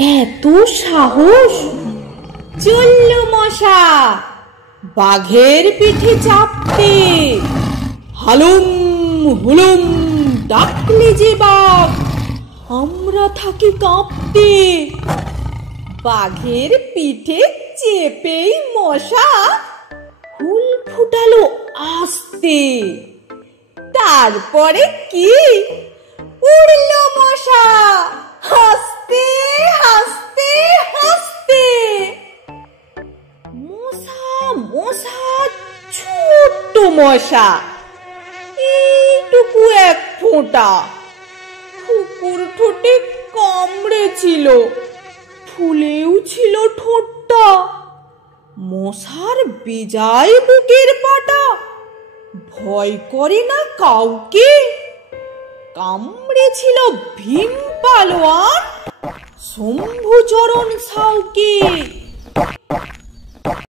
এত সাহস! চলল মশা বাঘের পিঠে চাপতে। হালুম হুলুম ডাকলে যে বাঘ, আমরা থাকি কাঁপতে। বাঘের পিঠে চেপেই মশা হুল ফুটালো আস্তে। তারপরে কি উড়ল মশা হাসতে হাসতে হাসতে। মশা মশা ছোট্ট মশা, এইটুকু এক ফোঁটা। কুকুর ঠোঁটে কামড়েছিল, ফুলেও ছিল ঠোঁটটা। মশার বেজায় বুকের পাটা, ভয় করে না কাউকে। কামড়েছিল ভীম পালোয়ান, শম্ভুচরণ সাউকে।